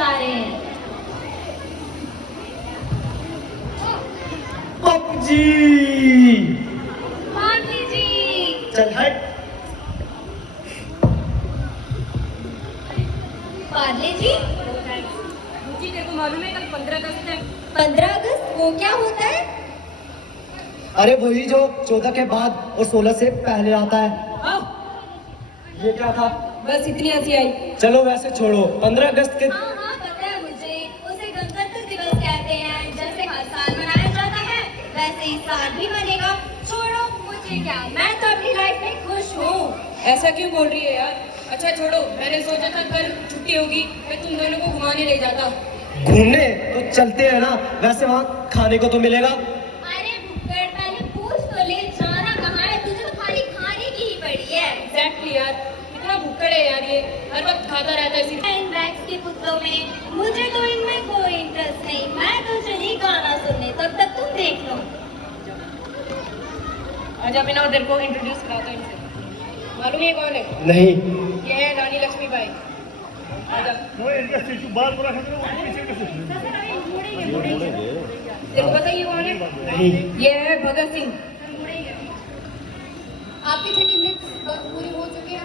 जा रहे हैं। पबजी। मामी जी। चल हट। पार्ले जी। मुझे तेरे को मालूम है कल 15 अगस्त है। 15 अगस्त वो क्या होता है? अरे वही जो 14 के बाद और 16 से पहले आता है। ये क्या था? बस इतनी हंसी आई। चलो वैसे छोड़ो, 15 अगस्त के हाँ हाँ पता है मुझे, उसे गणतंत्र दिवस कहते हैं। जैसे हर साल मनाया जाता है वैसे इस साल भी मनेगा। छोड़ो मुझे क्या, मैं तो अपनी लाइफ में खुश हूँ। ऐसा क्यों बोल रही है यार? अच्छा छोड़ो, मैंने सोचा था कल छुट्टी होगी, मैं तुम दोनों को घुमाने ले जाता। घूमने तो चलते हैं ना, वैसे वहाँ खाने को तो मिलेगा। अरे भुक्कड़ पहले पूछ तो ले, जाना कहाँ है? तुझे तो खाली खाने की ही पड़ी है। एग्जैक्टली यार, कितना भुक्कड़ है यार ये, हर वक्त खाता रहता है सिर्फ। इन बैग्स के पुतलों में मुझे तो इनमें कोई इंटरेस्ट नहीं। मैं तो चली गाना सुनने, तब तक तुम देख लो। आजा बिना तेरे को इंट्रोड्यूस कराता इनसे। मालूम है कौन है? नहीं। ये है रानी लक्ष्मीबाई। आजा। देखो पता ये कौन है? नहीं। ये है भगत सिंह। आपकी 30 मिनट्स पूरी हो चुकी है,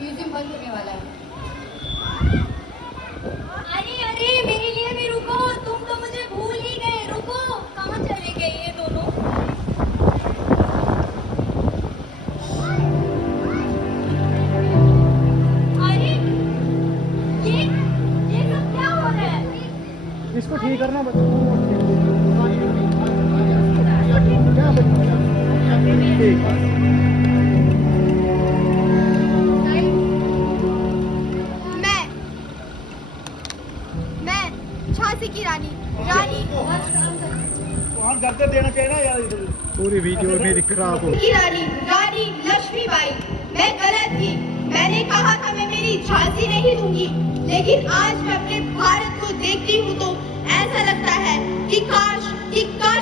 म्यूजियम बंद होने वाला है। अरे अरे मेरे लिए भी रुको, तुम तो मुझे भूल ही गए। रुको, कहाँ चले गए ये दोनों? अरे ये सब क्या हो रहा है? इसको ठीक करना बच्चों। मैं झांसी की रानी हम करते देना चाहिए ना यार, पूरी वीडियो मेरी खराब हो। की रानी लक्ष्मीबाई। मैं गलत थी, मैंने कहा था मैं मेरी झांसी नहीं दूंगी, लेकिन आज मैं अपने भारत को देखती हूँ तो ऐसा लगता है कि काश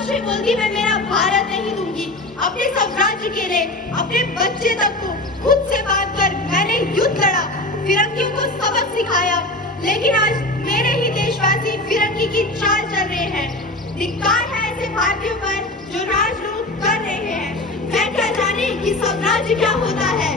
मैं बोलती मैं मेरा भारत नहीं दूंगी। अपने स्वराज्य के लिए अपने बच्चे तक को खुद से बात कर मैंने युद्ध लड़ा, फिरंगियों को सबक सिखाया, लेकिन आज मेरे ही देशवासी फिरंगी की चाल चल रहे हैं। धिक्कार है ऐसे भारतीयों पर जो राजलूट कर रहे हैं। मैं क्या जाने कि स्वराज्य क्या होता है।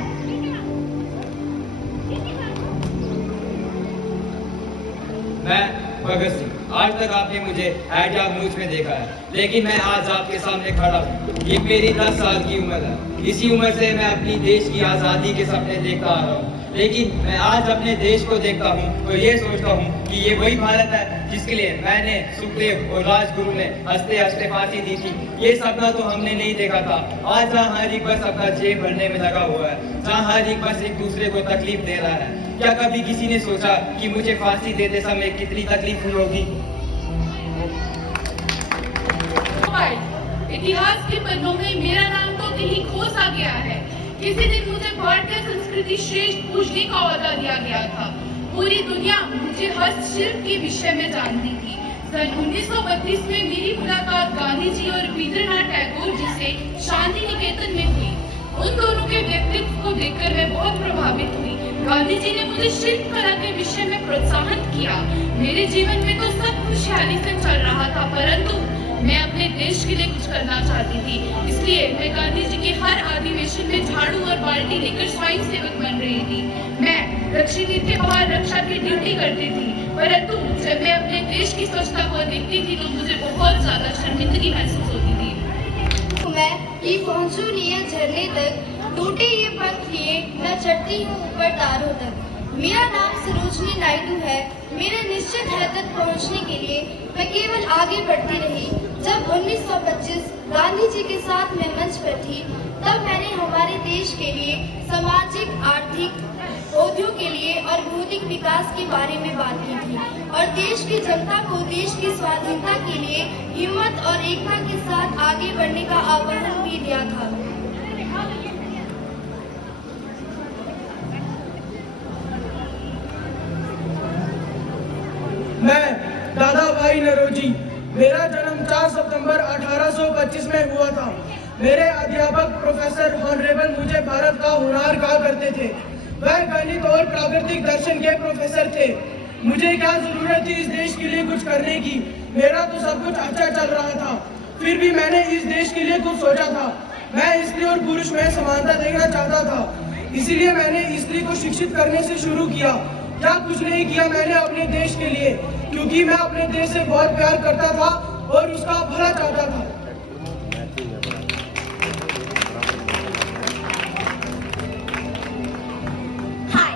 मैं भगत सिंह, आज तक आपने मुझे एडिया मूछ में देखा है, लेकिन मैं आज आपके सामने खड़ा हूँ। ये मेरी 10 साल की उम्र है। इसी उम्र से मैं अपनी देश की आज़ादी के सपने देखता आ रहा हूँ, लेकिन मैं आज अपने देश को देखता हूँ तो ये सोचता हूँ कि ये वही भारत है जिसके लिए मैंने, सुखदेव और राजगुरु ने हंसते हंसते फांसी दी थी। ये सपना तो हमने नहीं देखा था। आज जहाँ हर एक बस अपना जेब भरने में लगा हुआ है, जहाँ हर एक बस एक दूसरे को तकलीफ दे रहा है, क्या कभी किसी ने सोचा कि मुझे फांसी देते समय कितनी तकलीफ हुई होगी? इतिहास के पन्नों में मेरा नाम तो कहीं खो सा गया है। किसी दिन मुझे भारतीय संस्कृति श्रेष्ठ पूजने का ओहदा दिया गया था। पूरी दुनिया मुझे हस्तशिल्प के विषय में जानती थी। सन 1932 में मेरी मुलाकात गांधी जी और रविंद्रनाथ टैगोर जी से शांति निकेतन में हुई। उन दोनों के व्यक्तित्व को देखकर मैं बहुत प्रभावित हुई। गांधी जी ने मुझे शिल्प कला के विषय में प्रोत्साहन किया। मेरे जीवन में तो सब खुशहाली से चल रहा था, परंतु मैं अपने देश के लिए कुछ करना चाहती थी। इसलिए मैं गांधी जी के हर अधिवेशन में झाड़ू और बाल्टी लेकर स्वयं सेवक बन रही थी। मैं रक्षीवीर के बाहर रक्षा की ड्यूटी करती थी, परंतु जब मैं अपने देश की स्वच्छता को देखती थी तो मुझे बहुत ज्यादा शर्मिंदगी महसूस होती थी। मैं ये पहुंचू नहीं झरने तक, टूटे ये पंख लिए मैं चढ़ती हूँ ऊपर तारों तक। मेरा नाम सरोजनी नायडू है। मेरा निश्चित है तक पहुंचने के लिए मैं केवल आगे बढ़ती रही। जब 1925 गांधी जी के साथ मैं मंच पर थी, तब मैंने हमारे देश के लिए सामाजिक, आर्थिक, औद्योगिक के लिए और भौतिक विकास के बारे में बात की थी और देश की जनता को देश की स्वाधीनता के लिए हिम्मत और एकता के साथ आगे बढ़ने का आह्वान भी दिया था। मैं दादा भाई नरोजी। मेरा जन्म 4 सितंबर 1825 में हुआ था। मेरे अध्यापक प्रोफेसर हॉनरेबल मुझे भारत का होनहार कहा करते थे। वह गणित और प्राकृतिक दर्शन के प्रोफेसर थे। मुझे क्या जरूरत थी इस देश के लिए कुछ करने की। मेरा तो सब कुछ अच्छा चल रहा था, फिर भी मैंने इस देश के लिए कुछ सोचा था। मैं स्त्री और पुरुष में समानता देखना चाहता था, इसीलिए मैंने स्त्री को शिक्षित करने से शुरू किया। क्या कुछ नहीं किया मैंने अपने देश के लिए, क्योंकि मैं अपने देश से बहुत प्यार करता था और उसका भला चाहता था। Hi,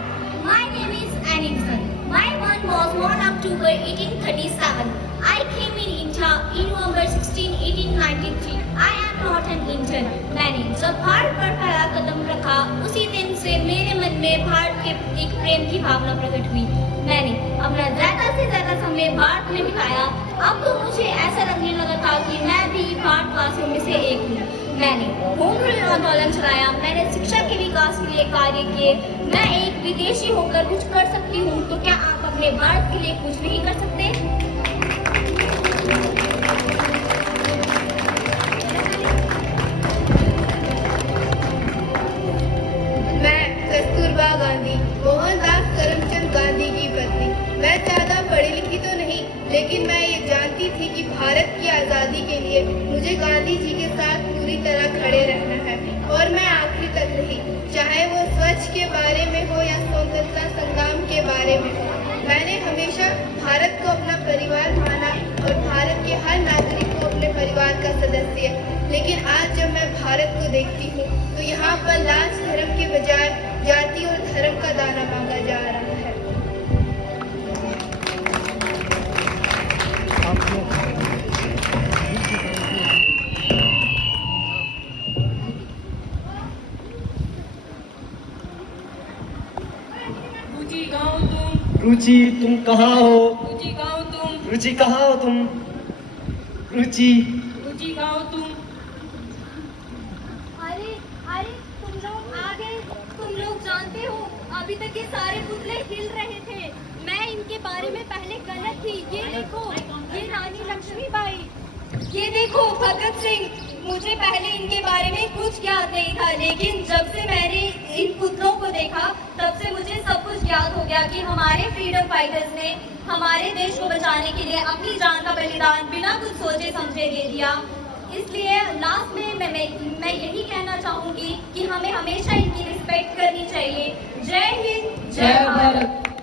my name is Anison. My birth was on October 1837. I came in India in November 16, 1893. I am not an Indian. मैंने जब भारत पर पहला कदम रखा उसी दिन से मेरे मन में भारत के प्रति प्रेम की भावना प्रकट हुई। मैंने अपना ज्यादा से ज्यादा समय भारत में बिताया। अब तो मुझे ऐसा लगने लगा था कि मैं भी भारतवासियों में से एक हूँ। मैंने होम रूल आंदोलन चलाया, मैंने शिक्षा के विकास के लिए कार्य किए। मैं एक विदेशी होकर कुछ कर सकती हूँ, तो क्या आप अपने भारत के लिए कुछ नहीं कर सकते? मैं कस्तूरबा गांधी, मोहनदास करमचंद गांधी की पत्नी। मैं ज्यादा पढ़ी लिखी तो नहीं, लेकिन मैं ये जानती थी कि भारत की आज़ादी के लिए मुझे गांधी जी के साथ पूरी तरह खड़े रहना है, और मैं आखिरी तक रही, चाहे वो स्वच्छ के बारे में हो या स्वतंत्रता संग्राम के बारे में हो। मैंने हमेशा भारत को अपना परिवार माना और भारत के हर नागरिक को अपने परिवार का सदस्य। लेकिन आज जब मैं भारत को देखती हूँ तो यहाँ पर लाज धर्म के बजाय जाति और धर्म का दाना मांगा जा रहा है। रुचि कहाँ हो तुम? रुचि तुम कहाँ हो? रुचि कहाँ हो तुम? रुचि कहाँ हो तुम? रुचि रुचि कहाँ हो तुम? अरे अरे तुम लोग आ गए। तुम लोग जानते हो अभी तक ये सारे पुतले हिल रहे थे। मैं इनके बारे में पहले गलत थी। ये देखो, ये रानी लक्ष्मीबाई, ये देखो भगत सिंह। मुझे पहले इनके बारे में कुछ याद नहीं था, लेकिन जब से मैंने इन पुतलों को देखा तब से मुझे सब कुछ याद हो गया कि हमारे फ्रीडम फाइटर्स ने हमारे देश को बचाने के लिए अपनी जान का बलिदान बिना कुछ सोचे समझे दे दिया। इसलिए लास्ट में मैं यही कहना चाहूंगी कि हमें हमेशा इनकी रिस्पेक्ट करनी चाहिए। जय हिंद, जय भारत।